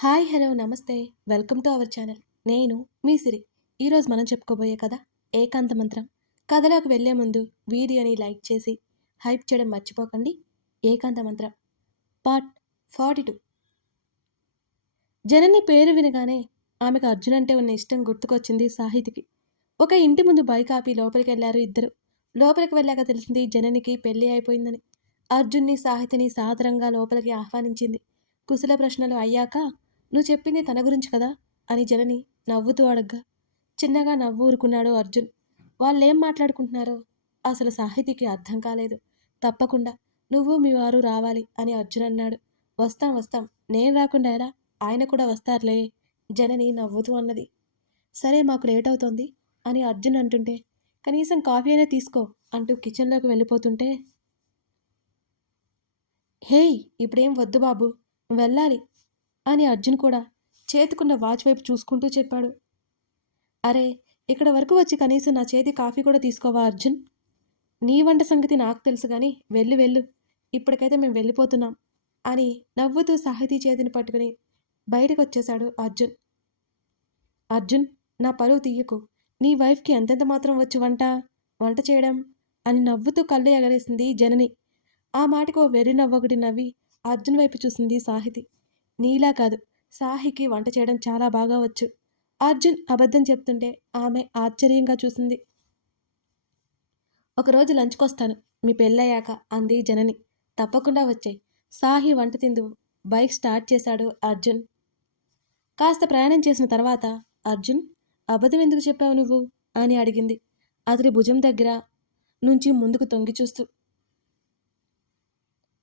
Hi hello నమస్తే welcome to our channel. నేను మీ సిరి. ఈరోజు మనం చెప్పుకోబోయే కథ ఏకాంత మంత్రం. కథలోకి వెళ్ళే ముందు వీడియోని లైక్ చేసి హైప్ చేయడం మర్చిపోకండి. ఏకాంత మంత్రం పార్ట్ 42. జనని పేరు వినగానే ఆమెకు అర్జున్ అంటే ఉన్న ఇష్టం గుర్తుకొచ్చింది సాహితికి. ఒక ఇంటి ముందు బైక్ ఆపి లోపలికి వెళ్లారు ఇద్దరు. లోపలికి వెళ్ళాక తెలిసింది జననికి పెళ్లి అయిపోయిందని. అర్జున్ని సాహితిని సాదరంగా లోపలికి ఆహ్వానించింది. కుశల ప్రశ్నలు అయ్యాక నువ్వు చెప్పింది తన గురించి కదా అని జనని నవ్వుతూ అడగ్గా చిన్నగా నవ్వు ఊరుకున్నాడు అర్జున్. వాళ్ళేం మాట్లాడుకుంటున్నారో అసలు సాహితీకి అర్థం కాలేదు. తప్పకుండా నువ్వు మీ వారు రావాలి అని అర్జున్ అన్నాడు. వస్తాం వస్తాం, నేను రాకుండా ఎలా, ఆయన కూడా వస్తారులే జనని నవ్వుతూ అన్నది. సరే మాకు లేట్ అవుతోంది అని అర్జున్ అంటుంటే కనీసం కాఫీ అయినా తీసుకో అంటూ కిచెన్లోకి వెళ్ళిపోతుంటే హేయ్ ఇప్పుడేం వద్దు బాబు, వెళ్ళాలి అని అర్జున్ కూడా చేతికున్న వాచ్ వైపు చూసుకుంటూ చెప్పాడు. అరే ఇక్కడ వరకు వచ్చి కనీసం నా చేతి కాఫీ కూడా తీసుకోవా అర్జున్? నీ వంట సంగతి నాకు తెలుసు కానీ వెళ్ళు వెళ్ళు, ఇప్పటికైతే మేము వెళ్ళిపోతున్నాం అని నవ్వుతూ సాహితీ చేతిని పట్టుకుని బయటకు వచ్చేశాడు అర్జున్. అర్జున్, నా పరువు తీయకు, నీ వైఫ్కి ఎంతెంత మాత్రం వచ్చు వంట చేయడం అని నవ్వుతూ కళ్ళు ఎగరేసింది జనని. ఆ మాటకు ఓ వెర్రి నవ్వొకటి నవ్వి అర్జున్ వైపు చూసింది సాహితి. నీలా కాదు, సాహికి వంట చేయడం చాలా బాగా వచ్చు. అర్జున్ అబద్ధం చెప్తుంటే ఆమె ఆశ్చర్యంగా చూసింది. ఒకరోజు లంచ్కొస్తాను మీ పెళ్ళయ్యాక అంది జనని. తప్పకుండా వచ్చాయి, సాహి వంట తిందు బైక్ స్టార్ట్ చేశాడు అర్జున్. కాస్త ప్రయాణం చేసిన తర్వాత అర్జున్, అబద్ధం ఎందుకు చెప్పావు నువ్వు అని అడిగింది అతడి భుజం దగ్గర నుంచి ముందుకు తొంగి చూస్తూ.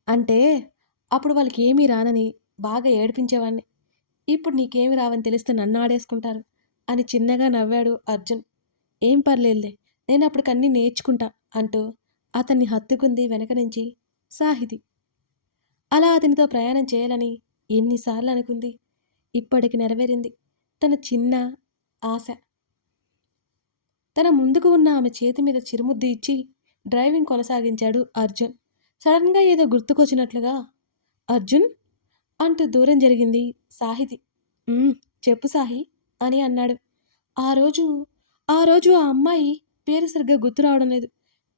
అంటే అప్పుడు వాళ్ళకి ఏమీ రానని బాగా ఏడిపించేవాణ్ణి. ఇప్పుడు నీకేమి రావని తెలిస్తే నన్ను ఆడేసుకుంటారు అని చిన్నగా నవ్వాడు అర్జున్. ఏం పర్లేదులే, నేను అప్పటికన్నీ నేర్చుకుంటా అంటూ అతన్ని హత్తుకుంది వెనక నుంచి సాహితి. అలా అతనితో ప్రయాణం చేయాలని ఎన్నిసార్లు అనుకుంది. ఇప్పటికి నెరవేరింది తన చిన్న ఆశ. తన ముందుకు ఉన్న ఆమె చేతి మీద చిరుముద్దు ఇచ్చి డ్రైవింగ్ కొనసాగించాడు అర్జున్. సడన్గా ఏదో గుర్తుకొచ్చినట్లుగా అర్జున్ అంటూ దూరం జరిగింది సాహితి. చెప్పు సాహి అని అన్నాడు. ఆ రోజు ఆ రోజు ఆ అమ్మాయి పేరు సరిగ్గా గుర్తు రావడం లేదు.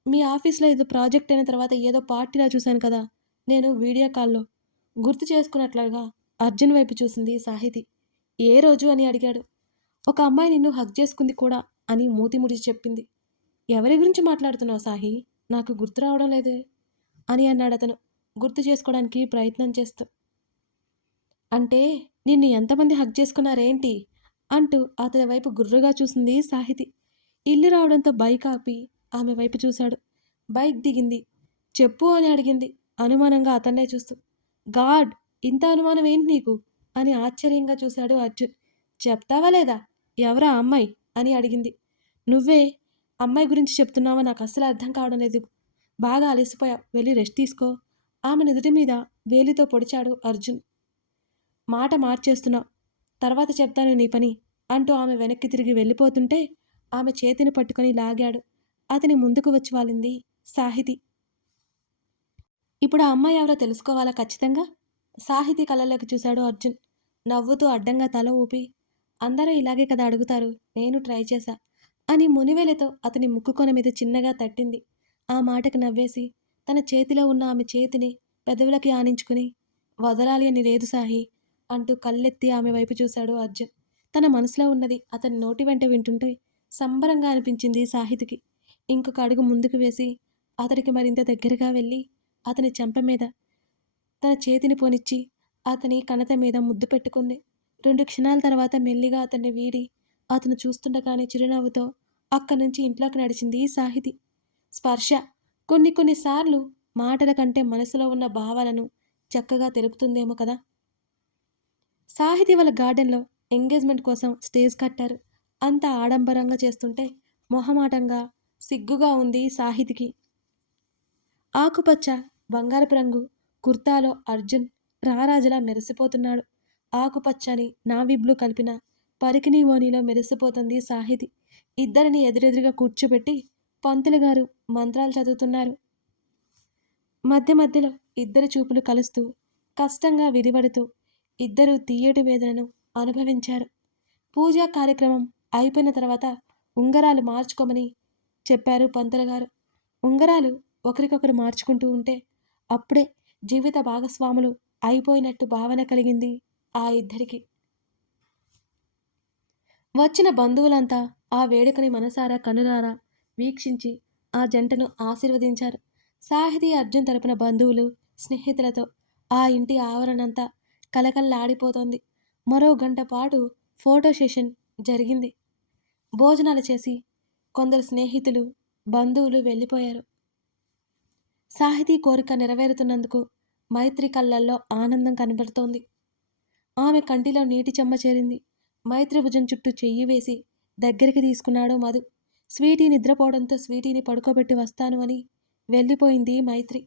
మీ ఆఫీస్లో ఏదో ప్రాజెక్ట్ అయిన తర్వాత ఏదో పార్టీలా చూశాను కదా నేను వీడియో కాల్లో. గుర్తు చేసుకున్నట్లుగా అర్జున్ వైపు చూసింది సాహితి. ఏ రోజు అని అడిగాడు. ఒక అమ్మాయి నిన్ను హగ్ చేసుకుంది కూడా అని మూతి ముడిచి చెప్పింది. ఎవరి గురించి మాట్లాడుతున్నావు సాహి, నాకు గుర్తు రావడం లేదే అని అన్నాడు అతను గుర్తు చేసుకోవడానికి ప్రయత్నం చేస్తూ. అంటే నిన్ను ఎంతమంది హగ్ చేసుకున్నారేంటి అంటూ అతని వైపు గుర్రుగా చూసింది సాహితి. ఇల్లు రావడంతో బైక్ ఆపి ఆమె వైపు చూశాడు. బైక్ దిగింది. చెప్పు అని అడిగింది అనుమానంగా అతన్నే చూస్తూ. గాడ్, ఇంత అనుమానం ఏంటి నీకు అని ఆశ్చర్యంగా చూశాడు అర్జున్. చెప్తావా లేదా, ఎవరా అమ్మాయి అని అడిగింది. నువ్వే అమ్మాయి గురించి చెప్తున్నావో నాకు అస్సలు అర్థం కావడం లేదు. బాగా అలసిపోయావు, వెళ్ళి రెస్ట్ తీసుకో ఆమె నుదుటి మీద వేలితో పొడిచాడు అర్జున్. మాట మార్చేస్తున్నావు, తర్వాత చెప్తాను నీ పని అంటూ ఆమె వెనక్కి తిరిగి వెళ్ళిపోతుంటే ఆమె చేతిని పట్టుకొని లాగాడు. అతని ముందుకు వచ్చి వాలింది సాహితి. ఇప్పుడు ఆ అమ్మాయి ఎవరో తెలుసుకోవాలా ఖచ్చితంగా? సాహితి కళ్ళలోకి చూశాడు అర్జున్. నవ్వుతూ అడ్డంగా తల ఊపి, అందరూ ఇలాగే కదా అడుగుతారు, నేను ట్రై చేశా అని మునివేలతో అతని ముక్కు కొన మీద చిన్నగా తట్టింది. ఆ మాటకు నవ్వేసి తన చేతిలో ఉన్న ఆమె చేతిని పెదవులకి ఆనించుకుని, వదలాలి అని లేదు సాహి అంటూ కళ్ళెత్తి ఆమె వైపు చూశాడు అర్జున్. తన మనసులో ఉన్నది అతని నోటి వెంట వింటుంటే సంబరంగా అనిపించింది సాహితికి. ఇంకొక అడుగు ముందుకు వేసి అతడికి మరింత దగ్గరగా వెళ్ళి అతని చెంప మీద తన చేతిని పోనిచ్చి అతని కణత మీద ముద్దు పెట్టుకుంది. 2 క్షణాల తర్వాత మెల్లిగా అతన్ని వీడి అతను చూస్తుండగానే చిరునవ్వుతో అక్కడి నుంచి ఇంట్లోకి నడిచింది సాహితి. స్పర్శ కొన్నిసార్లు మాటల కంటే మనసులో ఉన్న భావాలను చక్కగా తెలుపుతుందేమో కదా. సాహితి వాళ్ళ గార్డెన్లో ఎంగేజ్మెంట్ కోసం స్టేజ్ కట్టారు. అంత ఆడంబరంగా చేస్తుంటే మొహమాటంగా సిగ్గుగా ఉంది సాహితికి. ఆకుపచ్చ బంగారపు రంగు కుర్తాలో అర్జున్ రారాజులా మెరిసిపోతున్నాడు. ఆకుపచ్చని నావీ బ్లూ కలిపిన పరికిణీ ఓణిలో మెరిసిపోతుంది సాహితి. ఇద్దరిని ఎదురెదురుగా కూర్చోబెట్టి పంతులు గారు మంత్రాలు చదువుతున్నారు. మధ్య మధ్యలో ఇద్దరి చూపులు కలుస్తూ కష్టంగా విడిపడుతూ ఇద్దరూ తీయటి వేదనను అనుభవించారు. పూజా కార్యక్రమం అయిపోయిన తర్వాత ఉంగరాలు మార్చుకోమని చెప్పారు పంతులుగారు. ఉంగరాలు ఒకరికొకరు మార్చుకుంటూ ఉంటే అప్పుడే జీవిత భాగస్వాములు అయిపోయినట్టు భావన కలిగింది ఆ ఇద్దరికి. వచ్చిన బంధువులంతా ఆ వేడుకని మనసారా కనులారా వీక్షించి ఆ జంటను ఆశీర్వదించారు. సాహితీ అర్జున్ తరపున బంధువులు, స్నేహితులతో ఆ ఇంటి ఆవరణంతా కలకల్లాడిపోతోంది. మరో గంట పాటు ఫోటో సెషన్ జరిగింది. భోజనాలు చేసి కొందరు స్నేహితులు, బంధువులు వెళ్ళిపోయారు. సాహితీ కోరిక నెరవేరుతున్నందుకు మైత్రి కళ్ళల్లో ఆనందం కనబడుతోంది. ఆమె కంటిలో నీటి చెమ్మ చేరింది. మైత్రి భుజం చుట్టూ చెయ్యి వేసి దగ్గరికి తీసుకున్నాడు మధు. స్వీటీ నిద్రపోవడంతో స్వీటీని పడుకోబెట్టి వస్తాను అని వెళ్ళిపోయింది మైత్రి.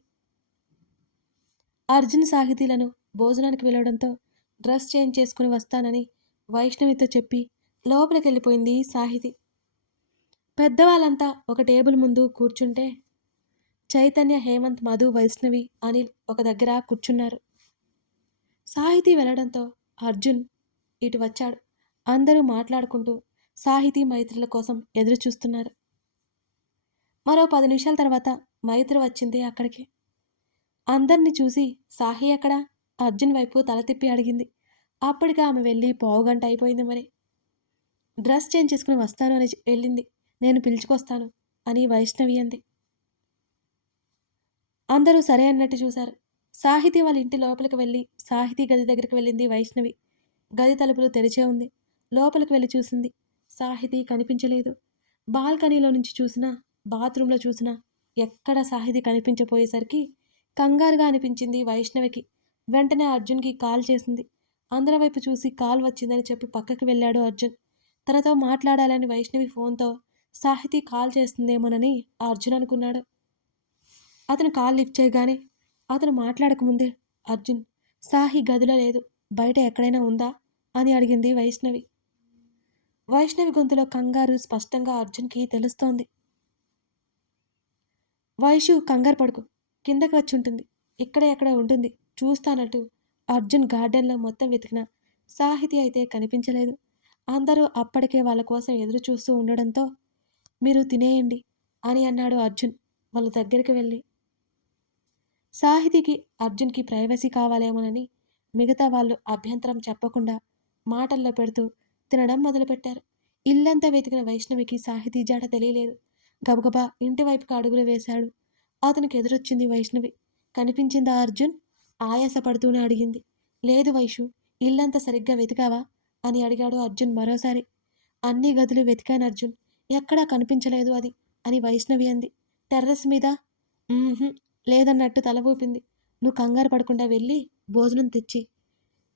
అర్జున్ సాహితీలను భోజనానికి వెళ్ళడంతో డ్రెస్ చేంజ్ చేసుకుని వస్తానని వైష్ణవితో చెప్పి లోపలికి వెళ్ళిపోయింది సాహితి. పెద్దవాళ్ళంతా ఒక టేబుల్ ముందు కూర్చుంటే చైతన్య, హేమంత్, మధు, వైష్ణవి, అనిల్ ఒక దగ్గర కూర్చున్నారు. సాహితీ వెళ్ళడంతో అర్జున్ ఇటు వచ్చాడు. అందరూ మాట్లాడుకుంటూ సాహితీ మైత్రుల కోసం ఎదురు చూస్తున్నారు. మరో 10 నిమిషాల తర్వాత మైత్రి వచ్చింది అక్కడికి. అందరినీ చూసి సాహి ఎక్కడా? అర్జున్ వైపు తల తిప్పి అడిగింది. అప్పటికి ఆమె వెళ్ళి పావుగంట అయిపోయింది మరి. డ్రెస్ చేంజ్ చేసుకుని వస్తాను అని వెళ్ళింది. నేను పిలుచుకొస్తాను అని వైష్ణవి అంది. అందరూ సరే అన్నట్టు చూశారు. సాహితీ వాళ్ళ ఇంటి లోపలికి వెళ్ళి సాహితీ గది దగ్గరికి వెళ్ళింది వైష్ణవి. గది తలుపులు తెరిచే ఉంది. లోపలికి వెళ్ళి చూసింది. సాహితీ కనిపించలేదు. బాల్కనీలో నుంచి చూసినా, బాత్రూంలో చూసినా ఎక్కడ సాహితీ కనిపించపోయేసరికి కంగారుగా అనిపించింది వైష్ణవికి. వెంటనే అర్జున్కి కాల్ చేసింది. అందరి వైపు చూసి కాల్ వచ్చిందని చెప్పి పక్కకి వెళ్ళాడు అర్జున్. తనతో మాట్లాడాలని వైష్ణవి ఫోన్తో సాహితీ కాల్ చేస్తుందేమోనని అర్జున్ అనుకున్నాడు. అతను కాల్ లిఫ్ట్ చేయగానే అతను మాట్లాడకముందే అర్జున్, సాహి గదిలో లేదు, బయట ఎక్కడైనా ఉందా అని అడిగింది వైష్ణవి. వైష్ణవి గొంతులో కంగారు స్పష్టంగా అర్జున్కి తెలుస్తోంది. వైషు, కంగారు పడుకు, కిందకి వచ్చి ఉంటుంది, ఇక్కడే ఎక్కడ ఉంటుంది, చూస్తానట్టు అర్జున్ గార్డెన్లో మొత్తం వెతికినా సాహితీ అయితే కనిపించలేదు. అందరూ అప్పటికే వాళ్ళ కోసం ఎదురు చూస్తూ ఉండడంతో మీరు తినేయండి అని అన్నాడు అర్జున్ వాళ్ళ దగ్గరికి వెళ్ళి. సాహితీకి అర్జున్కి ప్రైవసీ కావాలేమోనని మిగతా వాళ్ళు అభ్యంతరం చెప్పకుండా మాటల్లో పెడుతూ తినడం మొదలుపెట్టారు. ఇల్లంతా వెతికిన వైష్ణవికి సాహితీ జాడ తెలియలేదు. గబగబా ఇంటి వైపుకి అడుగులు వేశాడు. అతనికి ఎదురొచ్చింది వైష్ణవి. కనిపించిందా అర్జున్? ఆయాసపడుతూనే అడిగింది. లేదు వైషు, ఇల్లంతా సరిగ్గా వెతికావా అని అడిగాడు అర్జున్ మరోసారి. అన్ని గదులు వెతికాను అర్జున్, ఎక్కడా కనిపించలేదు అది అని వైష్ణవి అంది. టెర్రస్ మీద? లేదన్నట్టు తల ఊపింది. నువ్వు కంగారు పడకుండా వెళ్ళి భోజనం తెచ్చి,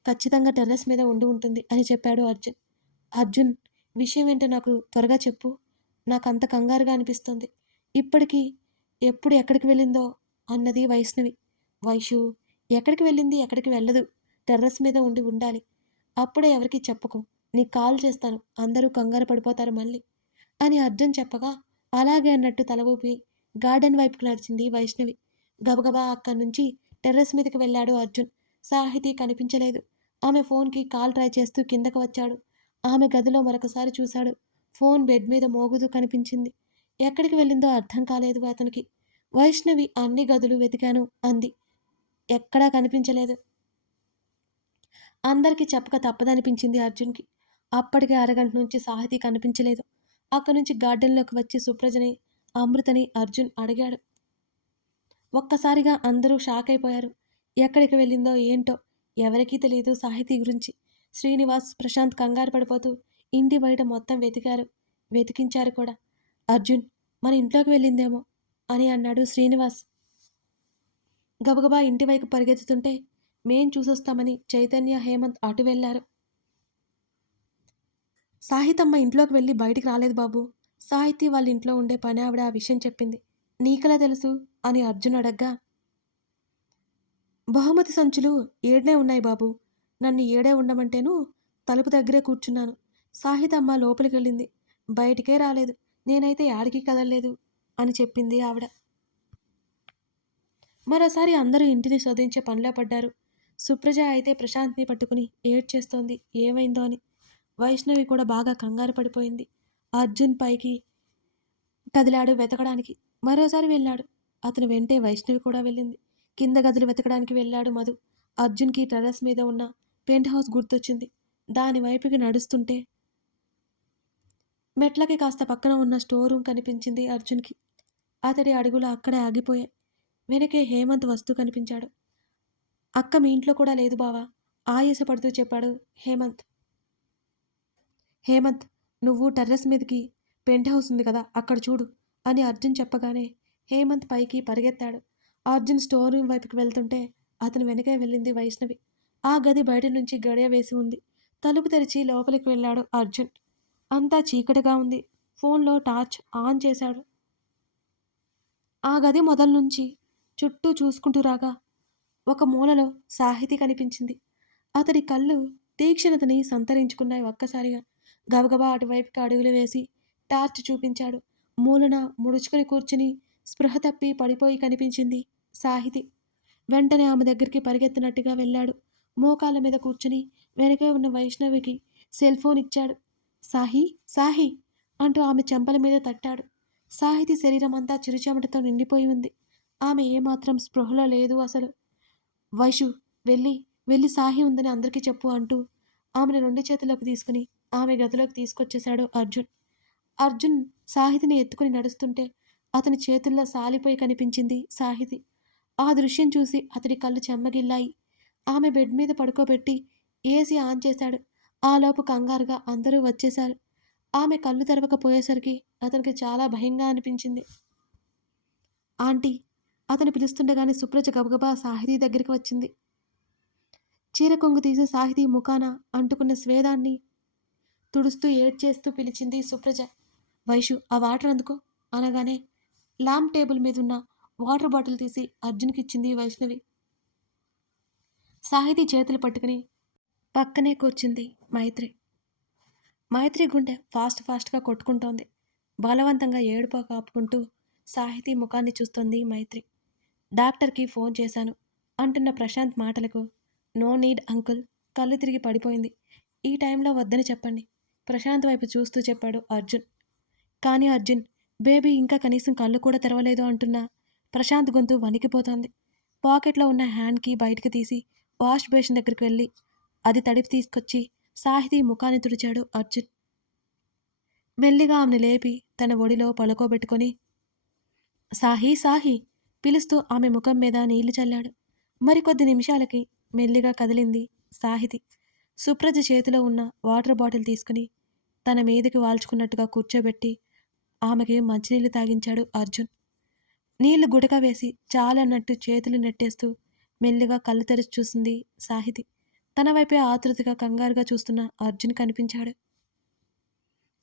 ఖచ్చితంగా టెర్రస్ మీద ఉండి ఉంటుంది అని చెప్పాడు అర్జున్. అర్జున్, విషయం ఏంటో నాకు త్వరగా చెప్పు, నాకు అంత కంగారుగా అనిపిస్తుంది. ఇప్పటికీ ఎప్పుడు ఎక్కడికి వెళ్ళిందో అన్నది వైష్ణవి. వైషు, ఎక్కడికి వెళ్ళింది, ఎక్కడికి వెళ్ళదు, టెర్రస్ మీద ఉండి ఉండాలి. అప్పుడే ఎవరికి చెప్పకు, నీకు కాల్ చేస్తాను, అందరూ కంగారు పడిపోతారు మళ్ళీ అని అర్జున్ చెప్పగా అలాగే అన్నట్టు తల ఊపి గార్డెన్ వైపుకు నడిచింది వైష్ణవి. గబగబా అక్కడి నుంచి టెర్రస్ మీదకి వెళ్ళాడు అర్జున్. సాహితీ కనిపించలేదు. ఆమె ఫోన్కి కాల్ ట్రై చేస్తూ కిందకు వచ్చాడు. ఆమె గదిలో మరొకసారి చూశాడు. ఫోన్ బెడ్ మీద మోగుతూ కనిపించింది. ఎక్కడికి వెళ్ళిందో అర్థం కాలేదు అతనికి. వైష్ణవి అన్ని గదులు వెతికాను అంది. ఎక్కడా కనిపించలేదు. అందరికీ చెప్పక తప్పదనిపించింది అర్జున్కి. అప్పటికే అరగంట నుంచి సాహితీ కనిపించలేదు. అక్కడి నుంచి గార్డెన్లోకి వచ్చి సుప్రజని, అమృతని అర్జున్ అడిగాడు. ఒక్కసారిగా అందరూ షాక్ అయిపోయారు. ఎక్కడికి వెళ్ళిందో ఏంటో ఎవరికీ తెలియదు సాహితీ గురించి. శ్రీనివాస్, ప్రశాంత్ కంగారు పడిపోతూ ఇంటి బయట మొత్తం వెతికారు, వెతికించారు కూడా. అర్జున్, మన ఇంట్లోకి వెళ్ళిందేమో అని అన్నాడు శ్రీనివాస్. గబగబా ఇంటి వైపు పరిగెత్తుతుంటే మేం చూసొస్తామని చైతన్య, హేమంత్ అటు వెళ్లారు. సాహితమ్మ ఇంట్లోకి వెళ్ళి బయటికి రాలేదు బాబు. సాహితీ వాళ్ళ ఇంట్లో ఉండే పని ఆవిడ ఆ విషయం చెప్పింది. నీకెలా తెలుసు అని అర్జున్ అడగ్గా, బహుమతి సంచులు ఏడనే ఉన్నాయి బాబు, నన్ను ఏడే ఉండమంటేను తలుపు దగ్గరే కూర్చున్నాను. సాహితమ్మ లోపలికి వెళ్ళింది, బయటికే రాలేదు, నేనైతే యాడికి కదలలేదు అని చెప్పింది ఆవిడ. మరోసారి అందరూ ఇంటిని శోధించే పనిలో పడ్డారు. సుప్రజ అయితే ప్రశాంత్ని పట్టుకుని ఏడ్చేస్తోంది ఏమైందో అని. వైష్ణవి కూడా బాగా కంగారు పడిపోయింది. అర్జున్ పైకి కదిలాడు వెతకడానికి. మరోసారి వెళ్ళాడు. అతని వెంటే వైష్ణవి కూడా వెళ్ళింది. కింద గదులు వెతకడానికి వెళ్ళాడు మధు. అర్జున్‌కి టెర్రస్ మీద ఉన్న పెంట్ హౌస్ గుర్తొచ్చింది. దాని వైపుకి నడుస్తుంటే మెట్లకి కాస్త పక్కన ఉన్న స్టోర్ రూమ్ కనిపించింది అర్జున్‌కి. అతడి అడుగులు అక్కడే ఆగిపోయాయి. వెనకే హేమంత్ వస్తూ కనిపించాడు. అక్క మీ ఇంట్లో కూడా లేదు బావా ఆయాసపడుతూ చెప్పాడు హేమంత్. హేమంత్ నువ్వు టెర్రస్ మీదకి పెంట్ హౌస్ ఉంది కదా అక్కడ చూడు అని అర్జున్ చెప్పగానే హేమంత్ పైకి పరిగెత్తాడు. అర్జున్ స్టోర్ రూమ్ వైపుకి వెళ్తుంటే అతని వెనకే వెళ్ళింది వైష్ణవి. ఆ గది బయట నుంచి గడియ వేసి ఉంది. తలుపు తెరిచి లోపలికి వెళ్ళాడు అర్జున్. అంతా చీకటిగా ఉంది. ఫోన్లో టార్చ్ ఆన్ చేశాడు. ఆ గది మొదలు నుంచి చుట్టూ చూసుకుంటూ రాగా ఒక మూలలో సాహితి కనిపించింది. అతడి కళ్ళు తీక్షణతని సంతరించుకున్నాయి ఒక్కసారిగా. గబగబా అటువైపుకి అడుగులు వేసి టార్చ్ చూపించాడు. మూలన ముడుచుకుని కూర్చుని స్పృహ తప్పి పడిపోయి కనిపించింది సాహితి. వెంటనే ఆమె దగ్గరికి పరిగెత్తినట్టుగా వెళ్ళాడు. మోకాళ్ళ మీద కూర్చుని వెనకే ఉన్న వైష్ణవికి సెల్ ఫోన్ ఇచ్చాడు. సాహి సాహి అంటూ ఆమె చెంపల మీద తట్టాడు. సాహితి శరీరం అంతా చిరుచెమటతో నిండిపోయి ఉంది. ఆమె ఏమాత్రం స్పృహలో లేదు అసలు. వైషు వెళ్ళి వెళ్ళి సాహి ఉందని అందరికీ చెప్పు అంటూ ఆమెను 2 చేతుల్లోకి తీసుకుని ఆమె గదిలోకి తీసుకొచ్చేశాడు అర్జున్. అర్జున్ సాహితిని ఎత్తుకుని నడుస్తుంటే అతని చేతుల్లో సాలిపోయి కనిపించింది సాహితి. ఆ దృశ్యం చూసి అతడి కళ్ళు చెమ్మగిల్లాయి. ఆమె బెడ్ మీద పడుకోబెట్టి ఏసీ ఆన్ చేశాడు. ఆలోపు కంగారుగా అందరూ వచ్చేశారు. ఆమె కళ్ళు తెరవకపోయేసరికి అతనికి చాలా భయంగా అనిపించింది. ఆంటీ అతను పిలుస్తుండగానే సుప్రజ గబగబా సాహితీ దగ్గరికి వచ్చింది. చీర కొంగు తీసి సాహితీ ముఖాన అంటుకున్న స్వేదాన్ని తుడుస్తూ ఏడ్చేస్తూ పిలిచింది సుప్రజ. వైషు ఆ వాటర్ అందుకో అనగానే ల్యాంప్ టేబుల్ మీద ఉన్న వాటర్ బాటిల్ తీసి అర్జున్కి ఇచ్చింది వైష్ణవి. సాహితీ చేతులు పట్టుకుని పక్కనే కూర్చుంది మైత్రి. మైత్రి గుండె ఫాస్ట్గా కొట్టుకుంటోంది. బలవంతంగా ఏడుపు కాపుకుంటూ సాహితీ ముఖాన్ని చూస్తోంది మైత్రి. డాక్టర్కి ఫోన్ చేశాను అంటున్న ప్రశాంత్ మాటలకు నో నీడ్ అంకుల్ కళ్ళు తిరిగి పడిపోయింది. ఈ టైంలో వద్దని చెప్పండి ప్రశాంత్ వైపు చూస్తూ చెప్పాడు అర్జున్. కానీ అర్జున్ బేబీ ఇంకా కనీసం కళ్ళు కూడా తెరవలేదు అంటున్నా ప్రశాంత్ గొంతు వణికిపోతోంది. పాకెట్లో ఉన్న హ్యాండ్కి బయటకు తీసి వాష్ బేసిన్ దగ్గరికి వెళ్ళి అది తడిపి తీసుకొచ్చి సాహితీ ముఖాన్ని తుడిచాడు అర్జున్. మెల్లిగా ఆమెను లేపి తన ఒడిలో పడుకోబెట్టుకొని సాహి సాహి పిలుస్తూ ఆమె ముఖం మీద నీళ్లు చల్లాడు. మరికొద్ది నిమిషాలకి మెల్లిగా కదిలింది సాహితి. సుప్రజ చేతిలో ఉన్న వాటర్ బాటిల్ తీసుకుని తన మీదకి వాల్చుకున్నట్టుగా కూర్చోబెట్టి ఆమెకి మంచినీళ్లు తాగించాడు అర్జున్. నీళ్లు గుడక వేసి చాలన్నట్టు చేతులు నెట్టేస్తూ మెల్లిగా కళ్ళు తెరిచి చూసింది సాహితి. తన వైపే ఆతృతగా కంగారుగా చూస్తున్న అర్జున్ కనిపించాడు.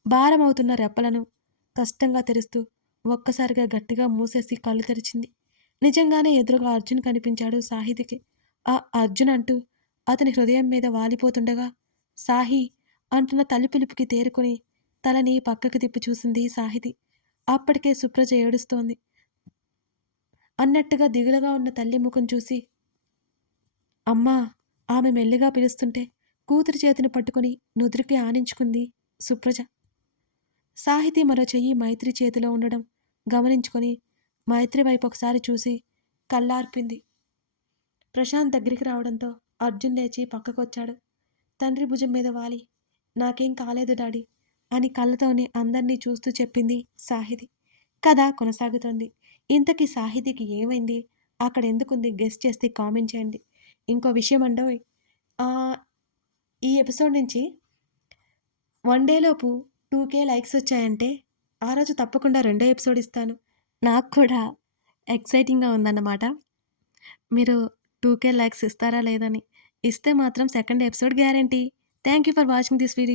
భారమవుతున్న రెప్పలను కష్టంగా తెరుస్తూ ఒక్కసారిగా గట్టిగా మూసేసి కళ్ళు తెరిచింది. నిజంగానే ఎదురుగా అర్జున్ కనిపించాడు సాహితికి. ఆ అర్జున్ అంటూ అతని హృదయం మీద వాలిపోతుండగా సాహి అంటున్న తల్లి పిలుపుకి తేరుకొని తలని పక్కకు తిప్పి చూసింది సాహితి. అప్పటికే సుప్రజ ఏడుస్తోంది అన్నట్టుగా దిగులుగా ఉన్న తల్లి ముఖం చూసి అమ్మా ఆమె మెల్లిగా పిలుస్తుంటే కూతురి చేతిని పట్టుకుని నుదురికి ఆనించుకుంది సుప్రజ. సాహితి మరో చెయ్యి మైత్రి చేతిలో ఉండడం గమనించుకొని మైత్రి వైపు ఒకసారి చూసి కళ్ళార్పింది. ప్రశాంత్ దగ్గరికి రావడంతో అర్జున్ లేచి పక్కకొచ్చాడు. తండ్రి భుజం మీద వాలి నాకేం కాలేదు డాడీ అని కళ్ళతోనే అందరినీ చూస్తూ చెప్పింది సాహితి. కథ కొనసాగుతోంది. ఇంతకీ సాహితికి ఏమైంది, అక్కడ ఎందుకుంది గెస్ట్ చేస్తే కామెంట్ చేయండి. ఇంకో విషయం అండోయ్, ఈ ఎపిసోడ్ నుంచి 1 డేలోపు 2K లైక్స్ వచ్చాయంటే ఆ రోజు తప్పకుండా రెండో ఎపిసోడ్ ఇస్తాను. నాకు కూడా ఎక్సైటింగ్గా ఉందన్నమాట. మీరు 2K లైక్స్ ఇస్తారా లేదని. ఇస్తే మాత్రం second episode guarantee. Thank you for watching this video.